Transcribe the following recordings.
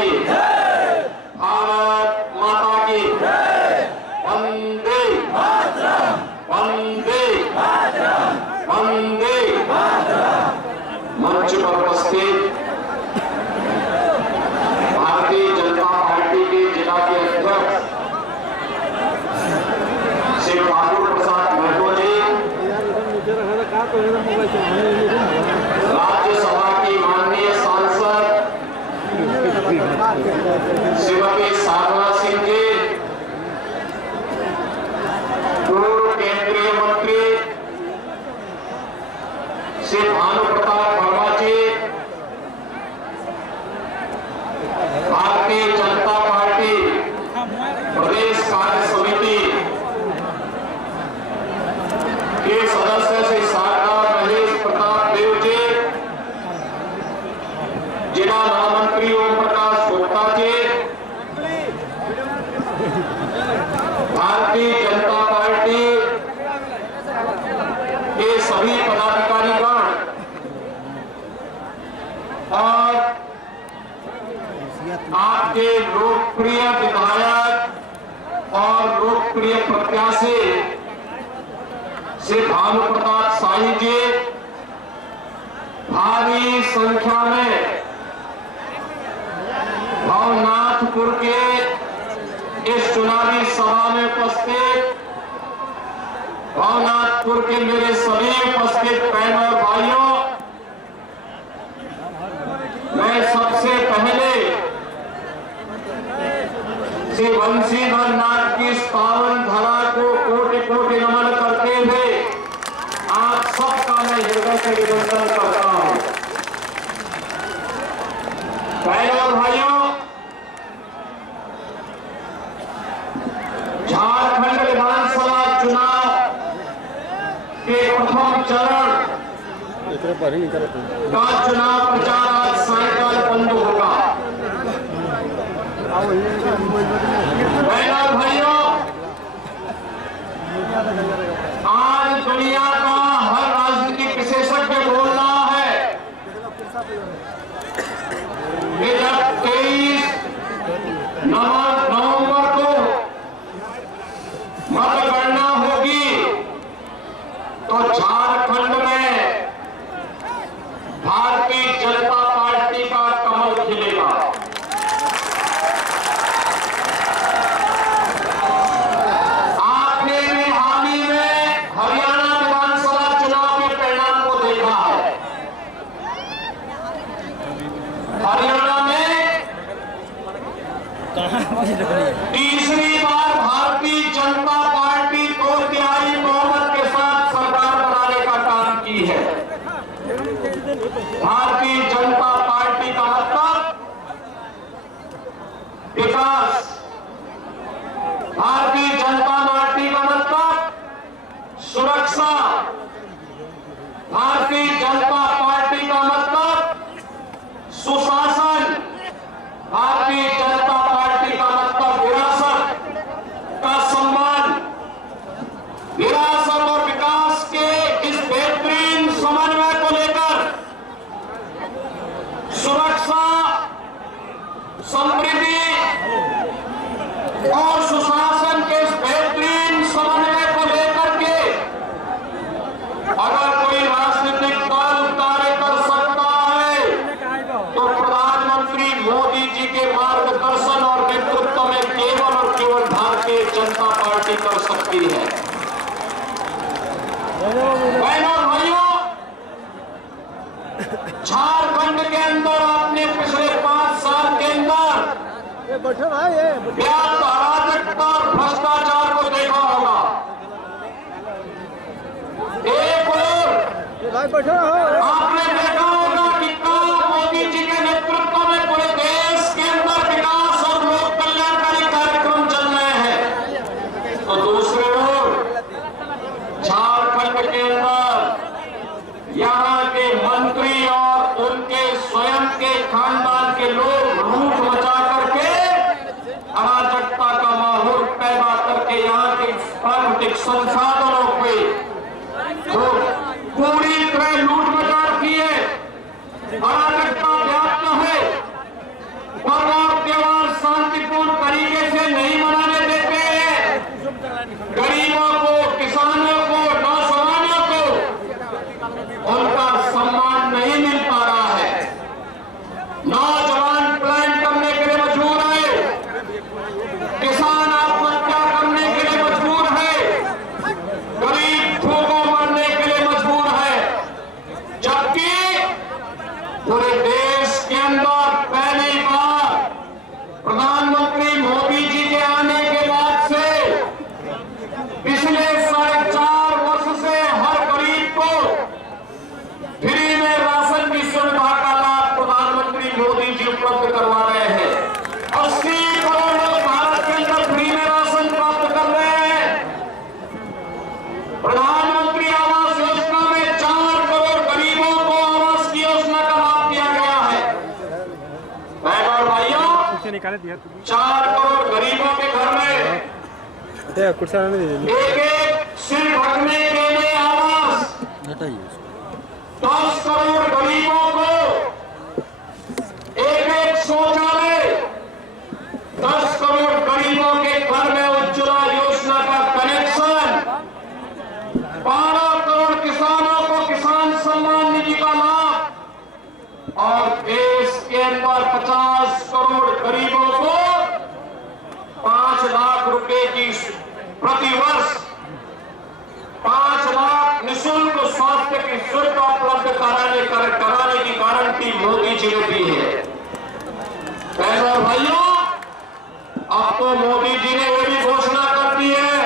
की, भारत माता की, वंदे वंदे वंदे। मंच पर उपस्थित भारतीय जनता पार्टी के जिला के अध्यक्ष श्री ठाकुर प्रसाद महतो जी, राज्यसभा की माननीय सांसद श्रीमती साधना सिंह जी, पूर्व केंद्रीय मंत्री श्री भानु प्रताप वर्मा जी, भारतीय जनता पार्टी प्रदेश कार्य समिति के सदस्य श्री शारदा महेश प्रताप देव जी, जिला महामंत्री ओम प्रकाश गुप्ता जी, भारतीय जनता पार्टी के सभी पदाधिकारीगण और आपके लोकप्रिय विधायक और लोकप्रिय प्रत्याशी श्री भानु प्रताप शाही जी, भारी संख्या में भवनाथपुर के इस चुनावी सभा में उपस्थित भवनाथपुर के मेरे सभी उपस्थित बहन और भाइयों, मैं सबसे पहले श्री बंशीधर नाथ की इस पावन धरा को कोटि कोटि नमन करते हुए आप सबका मैं हृदय से अभिनंदन करता हूं। बहनों और भाइयों, झारखंड विधानसभा चुनाव के प्रथम चरण का चुनाव प्रचार आज सायंकाल बंद होगा। बहनों भाइयों, आज दुनिया का हर राजनीतिक विशेषज्ञ बोल रहा है कि जब 23 नवंबर को मतगणना होगी तो झारखंड में भारतीय जनता पार्टी का कमल खिलेगा। आपने भी हाल ही में हरियाणा विधानसभा चुनाव के परिणाम को देखा है। हरियाणा में तीसरी बार भारतीय जनता पार्टी को तिहाई बहुमत के साथ सरकार बनाने का काम की है। भारतीय जनता पार्टी का मतलब विकास, भारतीय जनता पार्टी का मतलब सुरक्षा, भारतीय जनता पार्टी का मतलब सुशासन, भारतीय जनता पार्टी का मतलब विरासत का सम्मान। विरासत और विकास के इस बेहतरीन समन्वय को लेकर सुरक्षा, समृद्धि और सुशासन के इस बेहतरीन समन्वय को लेकर के अगर कोई राजनीतिक दल कार्य कर सकता है तो प्रधानमंत्री मोदी जी के मार्गदर्शन और नेतृत्व में केवल और केवल भारतीय जनता पार्टी कर सकती है। बहनों और भाइयों, झारखंड के अंदर आपने पिछले 5 साल के अंदर व्याप्त अराजकता और भ्रष्टाचार को देखा होगा। एक और आपने देखा होगा कि कल मोदी जी के नेतृत्व में पूरे देश के अंदर विकास और लोक कल्याणकारी कार्यक्रम चल रहे हैं, तो दूसरे ओर झारखंड के अंदर यहाँ के मंत्री और उनके स्वयं के खानदान के लोग लूट मचा करके अराजकता का माहौल पैदा करके यहाँ के प्राकृतिक संसाधनों पे तो पूरी तरह लूट मचा की है। अराजकता व्याप्त है। शांतिपूर्ण तरीके से नहीं मनाने देते हैं। गरीबों को, किसानों को, नौजवानों को उनका सम्मान नहीं मिल पा रहा है। नौजवान पलायन करने के लिए मजबूर है, किसान आत्महत्या करने के लिए मजबूर है, गरीब भूखों मरने के लिए मजबूर है। जबकि पूरे देश के अंदर पहली बार प्रधानमंत्री मोदी जी के आने के बाद से पिछले 4.5 वर्ष से हर गरीब को फ्री में राशन की सुविधा का लाभ प्रधानमंत्री मोदी जी उपलब्ध करवा रहे हैं। 80 करोड़ लोग भारत के अंदर फ्री में राशन प्राप्त कर रहे हैं। प्रधानमंत्री आवास योजना में 4 करोड़ गरीबों को आवास की योजना का लाभ दिया गया है। बहनों और भाइयों, 4 करोड़ गरीबों के घर में एक सिर ढकने के लिए आवास, 10 करोड़ गरीबों को एक शौचालय, 10 करोड़ गरीबों के घर में उज्ज्वला योजना का कनेक्शन, 12 करोड़ किसानों को किसान सम्मान निधि का लाभ और देश के अंदर 50 करोड़ गरीबों को 5 लाख रुपए की प्रतिवर्ष 5 लाख निःशुल्क स्वास्थ्य की सुविधा उपलब्ध कराने की गारंटी मोदी जी ने दी है। बहनों और भाइयों, अब तो मोदी जी ने ये भी घोषणा कर दी है,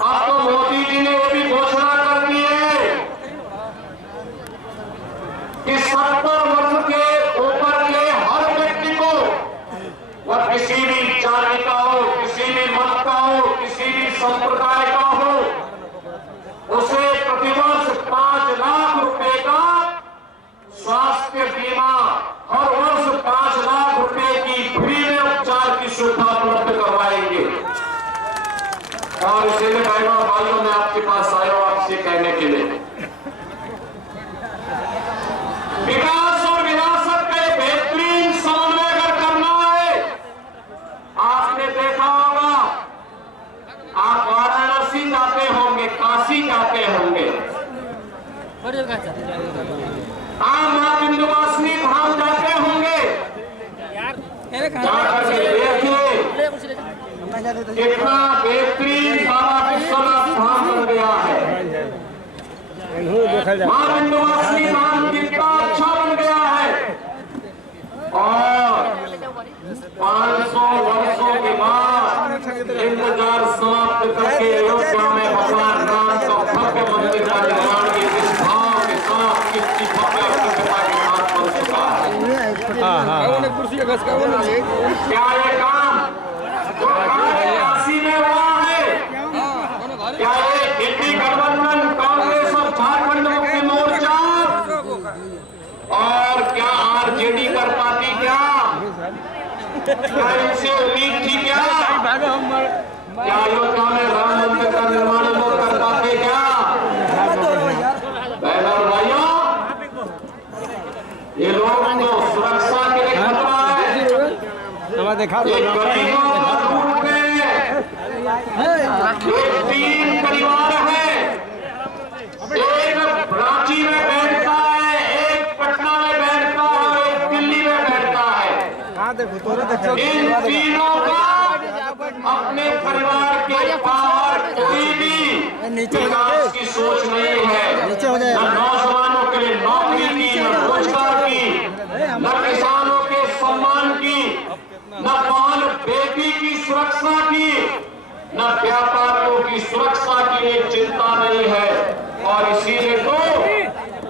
अब तो मोदी जी ने ये भी घोषणा कर दी है कि 70 वर्ष के ऊपर के हर व्यक्ति को, वह किसी भी जाति का हो, किसी भी मत का हो, किसी भी संप्रदाय का हो, उसे प्रतिवर्ष 5 लाख रुपए का स्वास्थ्य बीमा, हर वर्ष 5 लाख रुपए की फ्री में उपचार की सुविधा उपलब्ध करवाएंगे। और इसीलिए बहनों और भाइयों, मैं आपके पास आया हूं आपसे कहने के लिए, विकास और विरासत का बेहतरीन समन्वय अगर करना है, आपने देखा होगा, आप वाराणसी जाते होंगे, काशी जाते होंगे, आप मां विंध्यवासिनी धाम जाते होंगे, जाकर के देखिए कितना बेहतरीन बाबा विश्वनाथ धाम बन गया है। मां विंध्यवासिनी धाम कितना अच्छा बन गया है। और 500 वर्षों के बाद इंतजार समाप्त करके अयोध्या में भगवान राम का भव्य मंदिर का निर्माण की इस भाव के साथ कितनी भव्य प्रतिभा के साथ बन चुका है। क्या ये काम जो काशी में हुआ है, क्या ये दिल्ली गठबंधन, कांग्रेस और झारखंड मुक्ति मोर्चा और क्या आरजेडी कर पाती? क्या इनसे उम्मीद थी? क्या अयोध्या में राम मंदिर का निर्माण वो कर पाते? क्या बहनों और भाइयों, ये लोग तो सुरक्षा के लिए खतरा है। गरीबों का लूट गए, 3 परिवार है, एक रांची में बैठता है, एक पटना में बैठता है और एक दिल्ली में बैठता है। इन तीनों का अपने परिवार के बाहर कोई भी विकास की सोच नहीं है। न नौजवानों के लिए नौकरी की, न रोजगार की, न किसानों के सम्मान की, न बहन बेटी की सुरक्षा की, न व्यापारियों की सुरक्षा की एक चिंता नहीं है। और इसीलिए तो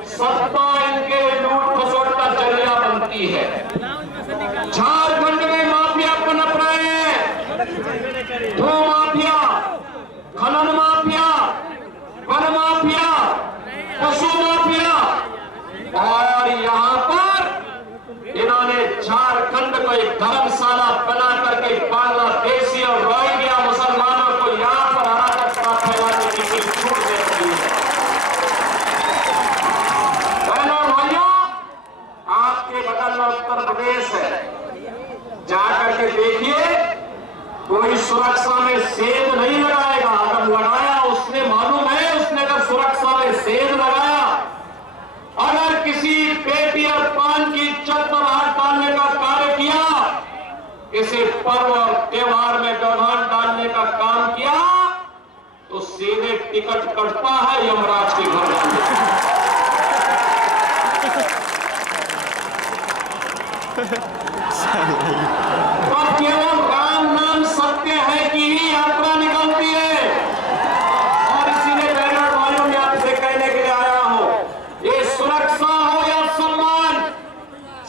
सत्ता इनके लूट खसोट का जरिया बनती है। झारखंड में माफिया पनप रहे हैं, भू माफिया, खनन माफिया, वन माफिया, पशु माफिया, और यहाँ पर इन्होंने झारखंड को एक धर्मशाला बना करके बांग्लादेशी और रोहिंग्या मुसलमानों को यहाँ पर अराजकता फैलाने की छूट दे रही है। बहनों भाइयों, आपके बगल में उत्तर प्रदेश है, कोई सुरक्षा में सेंध नहीं लगाएगा। अगर लगाया उसने मालूम है, उसने अगर सुरक्षा में सेंध लगाया, अगर किसी पेटी और पान की छत पर हाथ डालने का कार्य किया, किसी पर्व और त्योहार में व्यवहार डालने का काम किया, तो सीधे टिकट कटता है यमराज के घर जाने। और केवल राम नाम सत्य है कि ही यात्रा निकलती है। और इसीलिए बहनों भाइयों में आपसे कहने के लिए आया हूं, ये सुरक्षा हो या सम्मान,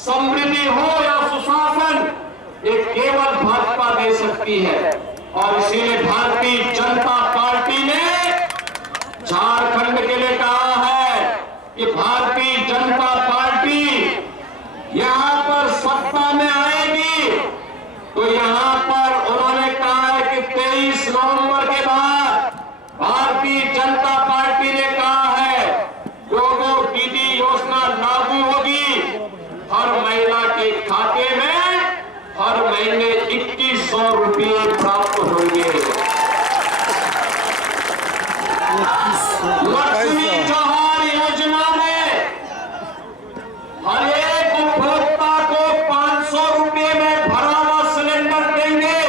समृद्धि हो या सुशासन, ये केवल भाजपा दे सकती है। और इसीलिए भारतीय जनता पार्टी ने झारखंड के लिए कहा है कि भारतीय जनता पार्टी यहां पर सत्ता में आएगी, तो यहां पर उन्होंने कहा है कि 23 नवंबर के बाद भारतीय जनता पार्टी ने कहा है 2 दीदी योजना लागू होगी। हर महिला के खाते में हर महीने 2100 रुपये प्राप्त होंगे। लक्ष्मी जोहार योजना में हर एक उपभोक्ता को 500 रुपये में भरा हुआ सिलेंडर देंगे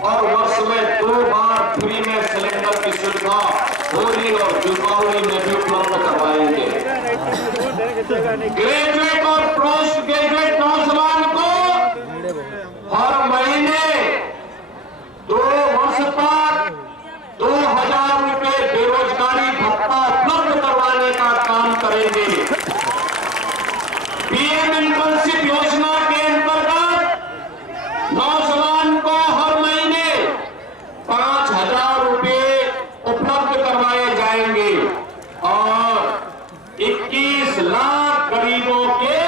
और वर्ष में 2 बार फ्री में सिलेंडर की सुविधा होली और दीपावली में भी उपलब्ध करवाएंगे। ग्रेजुएट और पोस्ट ग्रेजुएट नौजवान को हर महीने 2 वर्ष तक 2000 रुपये बेरोजगारी भत्ता उपलब्ध करवाने का काम करेंगे। पीएम इंटर्नशिप योजना के अंतर्गत नौजवान को हर महीने 5000 रुपये उपलब्ध करवाए जाएंगे और 21 लाख गरीबों के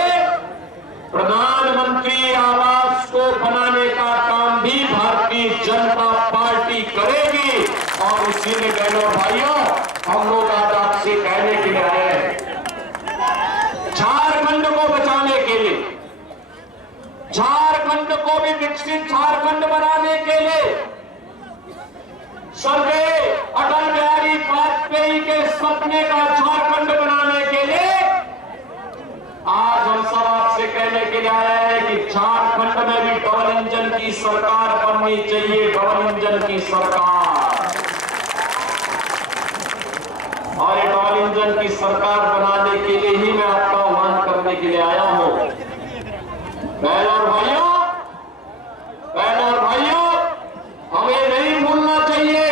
प्रधानमंत्री आवास को बनाने का काम भी भारतीय जनता पार्टी करेगी। और इसीलिए बहनों भाइयों, हम लोग आज आपसे कहने के लिए आए हैं, झारखंड को बचाने के लिए, झारखंड को भी विकसित झारखंड बनाने के लिए, स्वर्गीय अटल बिहारी वाजपेयी के सपने का झारखंड बनाने के लिए आज हम सब आपसे कहने के लिए आए हैं कि झारखंड में भी डबल इंजन की सरकार बननी चाहिए, डबल इंजन की सरकार। और ये डबल इंजन की सरकार बनाने के लिए ही मैं आपका आह्वान करने के लिए आया हूं। बहनों और भाइयों, हमें नहीं भूलना चाहिए,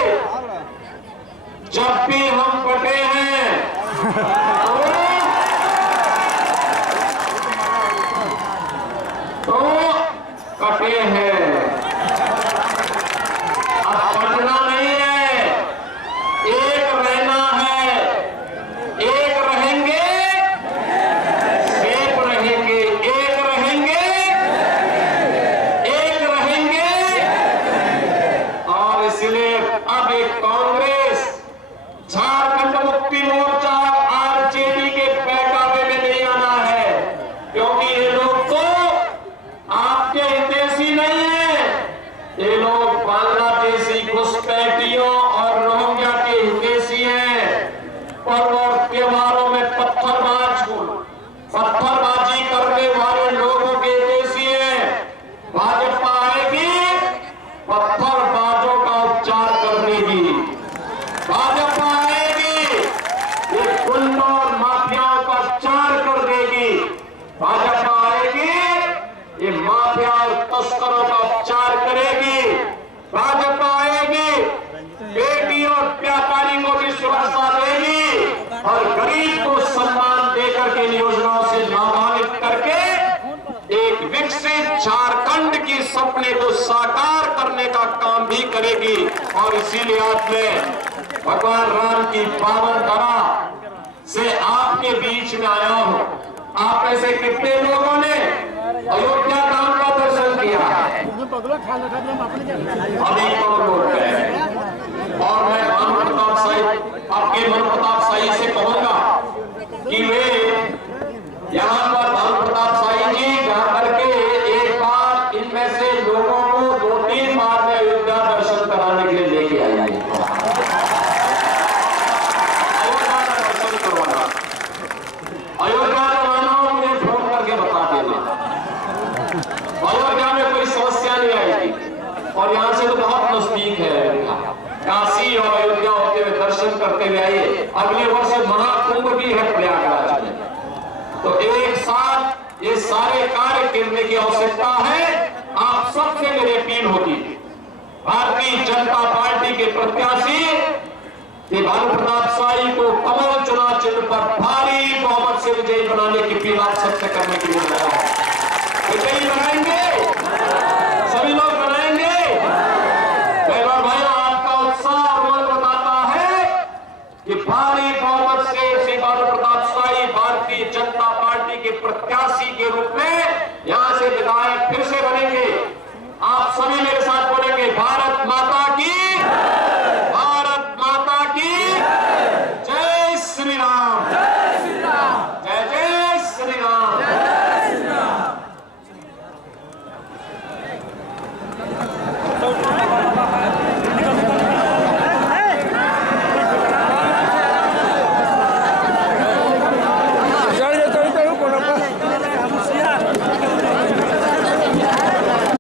जब भी हम बटे हैं तो कटे हैं। अब पटना नहीं है, एक रहना है, एक रहेंगे, एक रहेंगे, एक रहेंगे, एक रहेंगे। और इसलिए अब एक कांग्रेस, झारखंड मुक्ति मोर्चा, आरजेडी के बहकावे में नहीं आना है, क्योंकि ये लोग तो आपके हितैषी नहीं है। ये लोग बांग्लादेशी घुसपैठियों और रोहिंग्या के हितैषी हैं। पर्व और त्योहारों में पत्थरबाजी करने वाले लोगों के हितैषी हैं। भाजपा आएगी, पत्थरबाजों का उपचार कर देगी। भाजपा आएगी, ये गुंडों और माफियाओं का उपचार कर देगी। भाजपा आएगी, ये माफिया और तस्करों का उपचार करेगी। भाजपा आएगी, बेटी और व्यापारी को भी सुरक्षा देगी और गरीब को सम्मान देकर के योजनाओं से लाभान्वित करके एक विकसित झारखंड की सपने को साकार करने का काम भी करेगी। और इसीलिए आज मैं भगवान राम की पावन धरा से आपके बीच में आया हूं। आप ऐसे कितने लोगों ने अयोध्या धाम का दर्शन किया? अभी कौन लोग हैं? और मैं आपके मन प्रताप शाही से कहूंगा कि वे यहाँ पर भानु प्रताप शाही जी जा करके एक बार इनमें से लोगों को 2-3 बार में अयोध्या दर्शन होती है प्रयागराज में। तो एक साथ ये सारे कार्य करने की आवश्यकता है। आप सबसे मेरी अपील होती है, भारतीय जनता पार्टी के प्रत्याशी कि भानु प्रताप शाही को कमल चुनाव चिन्ह पर भारी बहुमत से विजयी बनाने की अपील आप सबसे करने की जरूरत है। विजयी बनाएंगे, सभी लोग बनाएंगे। बहनों भाइयों, आपका उत्साह रोज बताता है कि भारी बहुमत से श्री भानु प्रताप शाही भारतीय जनता पार्टी के प्रत्याशी के रूप में यहां से विधायक फिर से बनेंगे। आप सब